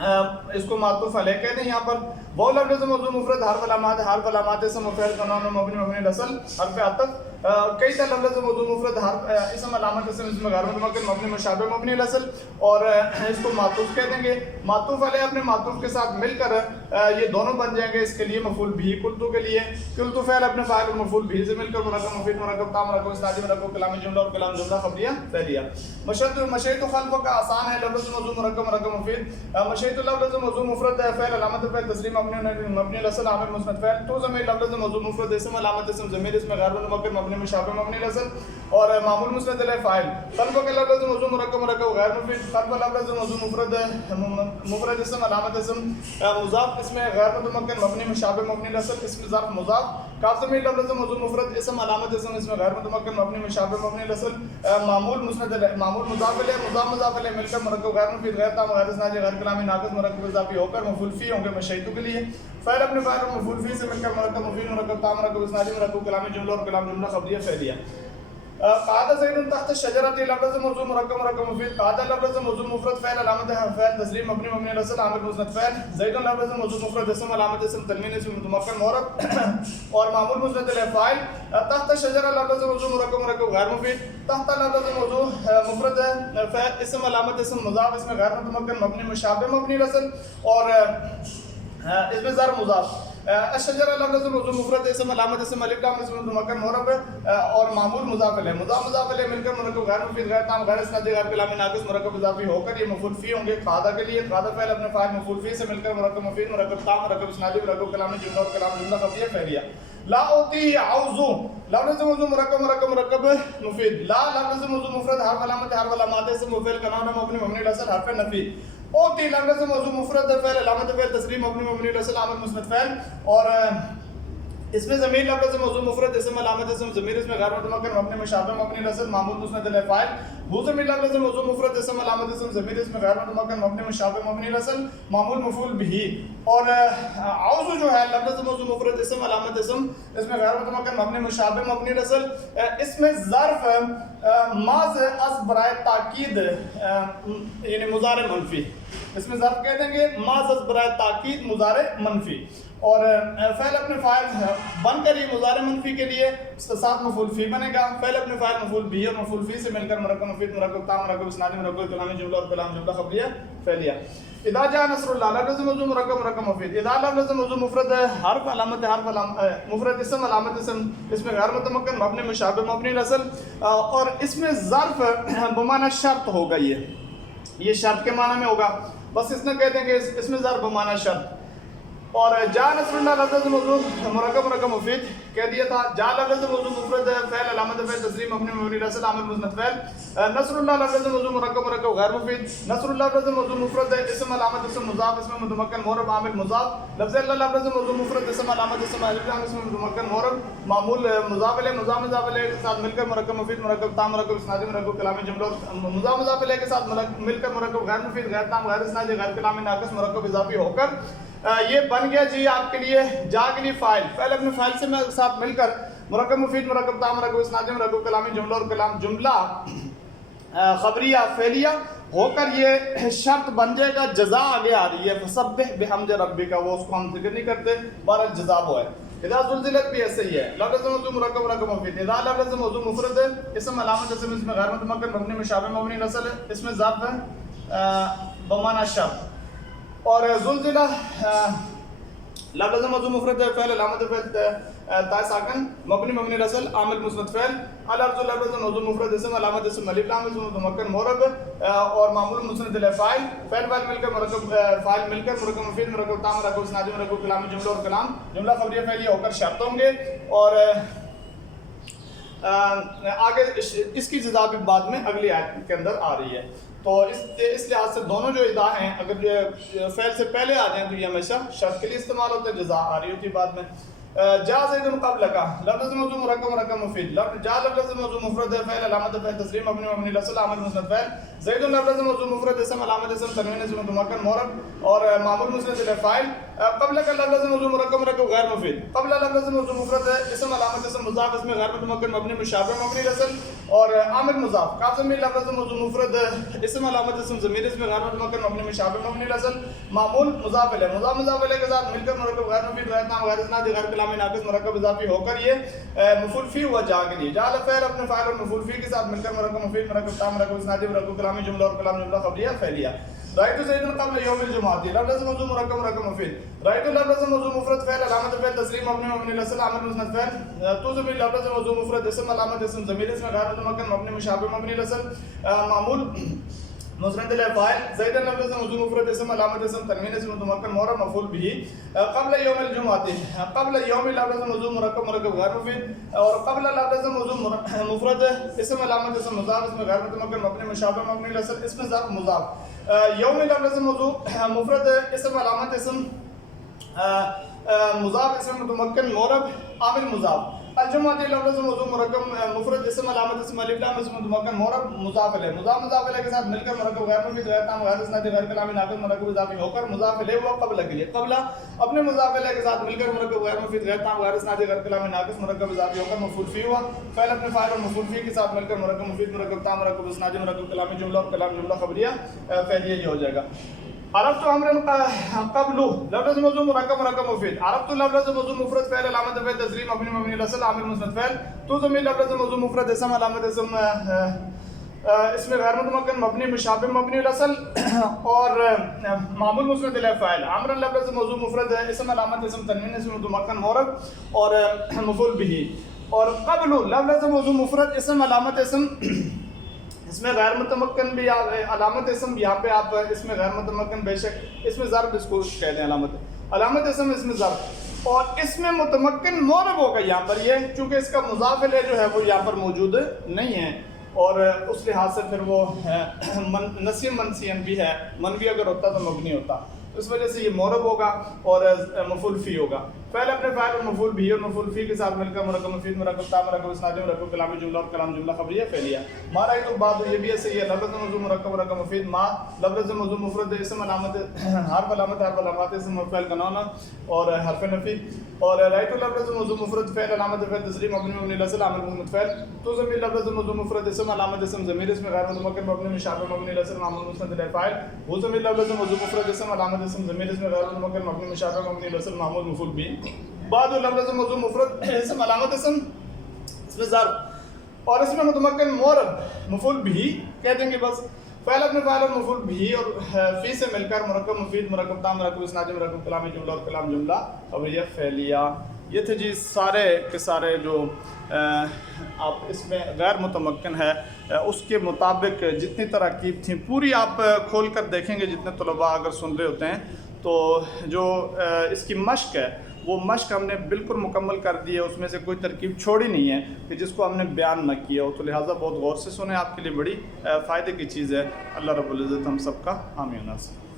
اس کو معطوف علیہ کہتے ہیں. یہاں پر وہ لفظ موضوع مفرد حرف علامات اسم فعل کا نام مبنی مبنی الاصل حرف عطف. کئی طرح لفظ موضوع مفرد حرف اسم علامت اسم غیر متمکن مبنی مشابہ مبنی الاصل اور اس کو معطوف کہہ دیں گے. معطوف علیہ اپنے معطوف کے ساتھ مل کر یہ دونوں بن جائیں گے اس کے لیے مفعول بھی قلتو کے لیے. قلتو فعل اپنے فاعل اور مفعول بھی سے مل کر مرکب مفید مرکب تام مرکب اسنادی مرکب کلام جملہ اور کلام جملہ خبریہ فعلیہ. مشیت خلف کا آسان ہے لفظ موضوع مرکب مرکب مفید. مشیت لفظ موضوع مفرد فعل علامت فعل تسلیم مبنی الاصل عامل مسند فعل. تو ضمیر لفظ موضوع مفرد اسم علامت اسم ضمیر اسم غیر متمکن مبنی مشابہ مبنی الاصل اور معمول مسند علیہ فاعل. خلف کا لفظ موضوع مرکب مرکب غیر مفید. خلف لفظ موضوع مفرد اسم علامت اسم مضاف اسم غیر متمکن مبنی مشابہ مبنی الاصل اسم ظرف مضاف. کاف ضمیر لفظ موضوع مفرد اسم علامت اسم غیر متمکن مبنی مشابہ مبنی الاصل معمول مسند علیہ معمول مضاف علیہ مضاف علیہ مل کر مرکب غیر مفید غیر تام غیر اسنادی غیر کلامی ناقص مرکب اضافی ہو کر مفعول فی ہوں گے مشیتو کے لیے. فعل اپنے فاعل اور مفعول فی سے مل کر مرکب مفید مرکب تام مرکب اسنادی مرکب کلامی جملہ اور کلام جملہ خبریہ فعلیہ. قاعدہ زید تحت الشجرۃ لفظ موضوع مرکب مرکب مفید. قاعدہ لفظ موضوع مفرد فعل علامت فعل تسلیم مبنی مبنی الاصل عامل مسند فعل. زید لفظ موضوع مفرد اسم علامت اسم تنوین اسم متمکن معرب اور معمول مسند علیہ فاعل. تحت الشجرہ لفظ موضوع مرکب مرکب غیر مفید. تحت لفظ موضوع مفرد فعل اسم علامت اسم مضاف اسم غیر متمکن مبنی مشابہ مبنی الاصل اور اس میں ظرف مضاف. الشجرہ لفظ موضوع مفرد اسم علامت اسم الف لام اسم متمکن معرب اور معمول مضاف الیہ مضاف الیہ مل کر مرکب غیر مفید غیر تام غیر اسنادی غیر کلامی ناقص مرکب اضافی ہو کر یہ مفعول فی ہوں گے. قاعدہ کے لیے قاعدہ فعل اپنے فاعل مفعول فی سے مل کر مرکب مفید مرکب تام مرکب اسنادی مرکب کلامی جملہ اور کلام جملہ خبریہ فعلیہ. لا اوتی عوض لفظ موضوع مرکب مفید. لا لفظ موضوع مفرد حرف علامات اسم فعل کا نام مبنی مبنی الاصل حرف نفی. اوتی لفظ موضوع مفرد فعل علامت فعل تسلیم مبنی مبنی الاصل عامل مسند فعل اور اس میں ضمیر لفظ موضوع مفرد اسم علامت اسم ضمیر اسم غیر متمکن مبنی مشابہ مبنی الاصل معمول مسند علیہ فاعل. بو ضمیر لفظ موضوع مفرد اسم علامت اسم ضمیر اسم غیر متمکن مبنی مشابہ مبنی الاصل معمول مفعول به. اور عوض جو ہے لفظ موضوع مفرد اسم علامت اسم اس میں غیر متمکن مبنی مشابہ مبنی الاصل اس میں ظرف ماض از برائے تاکید یعنی مضارع منفی. اس میں ظرف کہہ دیں گے ماض از برائے تاکید مضارع منفی اور فعل اپنے فاعل بن کر یہ مضارع منفی کے لیے ساتھ مفعول فی بنے گا. فعل اپنے فاعل مفعول بھی اور مفعول فی سے مل کر مرکب مفید مرکب تام مرکب اسنادی مرکب کلامی جملہ اور کلام جملہ خبریہ فعلیہ. اذا جاء نصر اللہ لفظ موضوع مرکب مفید. اذا لفظ موضوع مفرد حرف علامت مفرد اسم علامت اسم اس میں غیر متمکن مبنی مشابہ مبنی الاصل اور اس میں ظرف بمعنی شرط ہوگا. یہ شرط کے معنی میں ہوگا. بس اس نے کہہ دیں گے اس میں ظرف بمعنی شرط. اور جا نصر اللہ لفظ موضوع مرکب مفید کہہ دیا تھا. جا لفظ موضوع مفرد فعل علامت فعل تسلیم مبنی مبنی الاصل عامل مسند فعل. نصر اللہ لفظ موضوع مرکب غیر مفید. نصر اللہ لفظ موضوع مفرد اسم علامت اسم مضاف اسم متمکن معرب عامل مضاف. لفظ اللہ لفظ موضوع مفرد اسم علامت اسم الف لام اسم متمکن معرب معمول مضاف الیہ مضاف الیہ کے ساتھ مل کر مرکب مفید مرکب تام مرکب اسنادی مرکب کلامی جملہ مضاف الیہ کے ساتھ مل کر مرکب غیر مفید غیر تام غیر اسنادی غیر کلامی ناقص مرکب اضافی ہو کر یہ بن گیا جی آپ کے لیے جا کے لیے فاعل. فعل اپنے فاعل سے ساتھ مل کر مرکب مفید مرکب تام مرکب اسنادی مرکب کلامی جملہ اور کلام جملہ خبریہ فعلیہ ہو کر یہ شرط بن جائے گا. جزا آگے آ رہی ہے فسبح بحمد ربک وہ اس کو ہم ذکر نہیں کرتے بہرحال جزا وہ ہے. اذا زلزلت بھی ایسے ہی ہے. لفظ موضوع مرکب مفید. اذا لفظ موضوع مفرد اسم علامت اسم اس میں غیر متمکن مبنی مشابہ مبنی الاصل اس میں ظرف بمعنی شرط اور زلزلہ لفظ موضوع مفرد فعل علامت فعل تا ساکن مبنی مبنی الاصل عامل مسند فعل. الارض لفظ موضوع مفرد اسم علامت اسم الف لام اسم متمکن معرب اور معمول مسند علیہ فاعل. فعل مل کر مرکب فاعل مل کر مرکب مفید مرکب تام مرکب اسنادی مرکب کلامی جملہ اور کلام جملہ خبریہ فعلیہ ہو کر شرط ہوں گے. اور آگے اس کی جزا بھی بعد میں اگلی آیت کے اندر آ رہی ہے. تو اس لحاظ سے دونوں جو ادا ہیں اگر فعل سے پہلے آ جائیں تو یہ ہمیشہ شرط کے لیے استعمال ہوتے ہیں. جزا آ رہی ہوتی ہے بعد میں. جا زید قبل کا لفظ موضوع مرکب مرکب مفید جا لفظ موضوع مفرد فعل علامت فعل تسلیم مبنی مبنی الاصل عامل مسند فعل زید لفظ موضوع مفرد اسم علامت اسم تنوین اسم متمکن معرب اور معمول مسند للفاعل قبل کا لفظ موضوع مرکب مرکب غیر مفید قبل لفظ موضوع مفرد اسم علامت اسم مضاف اسم غیر متمکن مبنی مشابہ مبنی الاصل اور عامل مضاف کاف ضمیر لفظ موضوع مفرد اسم علامت اسم ضمیر اسم غیر متمکن مبنی مشابہ مبنی الاصل معمول مضاف الیہ مضاف الیہ کے ساتھ مل کر مرکب غیر مفید غیر نام غیر اسناد غیر کلامی ناقص مرکب اضافی ہو کر یہ مفعول فی ہوا جا کے لیے جعل فعل اپنے فاعل اور مفعول فی کے ساتھ مل کر مرکب مفید مرکب تام مرکب اسنادی مرکب کلامی جملہ اور کلام جملہ خبریہ فعلیہ رأيت زيد قبل يوم الجمعة لفظ موضوع مركب مركب مفيد رأيت لفظ موضوع مفرد فعل علامة فعل تسليم مبني مبني الاصل عامل مسند فعل تو ضمیر لفظ موضوع مفرد اسم علامة اسم ضمیر اسم غیر متمکن مبنی مشابہ مبنی الاصل معمول مسند للفاعل زید لفظ موضوع مفرد اسم علامت اسم تنوین اسم متمکن معرب مفعول به قبل یوم الجمعہ قبل یوم لفظ موضوع مرکب مرکب غیر مفید اور قبل لفظ موضوع مفرد اسم علامت اسم مضاف اسم غیر متمکن مبنی مشابہ مبنی الاصل اسم ظرف مضاف یوم لفظ موضوع مفرد اسم علامت اسم مضاف اسم متمکن معرب عامل مضاف الجمعہ لفظ موضوع مرکب مفرد اسم علامت اسم الف لام اسم متمکن معرب مضاف الیہ مضاف الیہ کے ساتھ مل کر مرکب غیر مفید غیر تام غیر اسنادی غیر کلامی ناقص مرکب اضافی ہو کر مضاف الیہ و قبل کے لیے قبل اپنے مضاف الیہ کے ساتھ مل کر مرکب غیر مفید غیر تام غیر اسنادی غیر کلامی ناقص مرکب اضافی ہو کر مفعول فی ہوا فعل اپنے فاعل اور مفعول فی کے ساتھ مل کر مرکب مفید مرکب تام مرکب اسنادی مرکب کلامی جملہ اور کلام جملہ خبریہ فعلیہ یہ ہو جائے گا عرفت امرا قبل لفظ موضوع مرکب مرکب مفید عرفت لفظ موضوع مفرد فعل علامت فعل تسلیم مبنی مبنی الاصل عامل مسند فعل تو ضمیر لفظ موضوع مفرد اسم علامت اسم اسم غیر متمکن مبنی مشابہ مبنی الاصل اور معمول مسند للفاعل امرا لفظ موضوع مفرد اسم علامت اسم تنوین اسم متمکن معرب اور مفعول به اور قبل لفظ موضوع مفرد اسم علامت اسم اس میں غیر متمکن بھی علامت اسم یہاں پہ آپ اس میں غیر متمکن بے شک اس میں ضرب اس کو کہتے ہیں علامت اسم اس میں ضرب اور اس میں متمکن معرب ہوگا یہاں پر یہ چونکہ اس کا مضاف الیہ جو ہے وہ یہاں پر موجود نہیں ہے اور اس لحاظ سے پھر وہ نسی منسین بھی ہے منوی اگر ہوتا تو مبنی ہوتا اس وجہ سے یہ معرب ہوگا اور مفعول فی ہوگا فعل اپنے فاعل اور مفعول بھی اور مفعول فی کے ساتھ مل کر مرکب مفید مرکب تام مرکب اسنادی مرکب کلامی جملہ اور کلام جملہ خبریہ فعلیہ ما رأیت تو بات یہ بھی ہے صحیح ہے لفظ موضوع مرکب مرکب مفید ما لفظ موضوع مفرد اسم علامت حرف علامات اسم فعل کنانا اور حرف نفی اور رأیت لفظ موضوع مفرد فعل علامت فعل تسلیم مبنی مبنی الاصل عامل مسند فعل تو ضمیر لفظ موضوع مفرد اسم علامت اسم ضمیر اسم غیر متمکن مبنی مشابہ مبنی الاصل معمول مسند للفاعل وہ ضمیر لفظ موضوع مفرد اسم علامت اسم ضمیر اسم غیر متمکن مبنی مشابہ مبنی الاصل معمول مفعول به بعد لفظ موضوع مفرد اسم علامت اسم اسم ظرف اور اس میں متمکن معرب مفعول بھی کہہ دیں گے بس فعل اپنے فاعل اور مفعول بھی اور فی سے مل کر مرکب مفید مرکب تام مرکب اسنادی مرکب کلامی جملہ اور کلام جملہ خبریہ فعلیہ یہ تھے جی سارے کے سارے جو آپ اس میں غیر متمکن ہے اس کے مطابق جتنی تراکیب تھیں پوری آپ کھول کر دیکھیں گے جتنے طلباء اگر سن رہے ہوتے ہیں تو جو اس کی مشق ہے وہ مشق ہم نے بالکل مکمل کر دی ہے اس میں سے کوئی ترکیب چھوڑی نہیں ہے کہ جس کو ہم نے بیان نہ کیا ہو تو لہٰذا بہت غور سے سنیں آپ کے لیے بڑی فائدے کی چیز ہے اللہ رب العزت ہم سب کا حامی و ناصر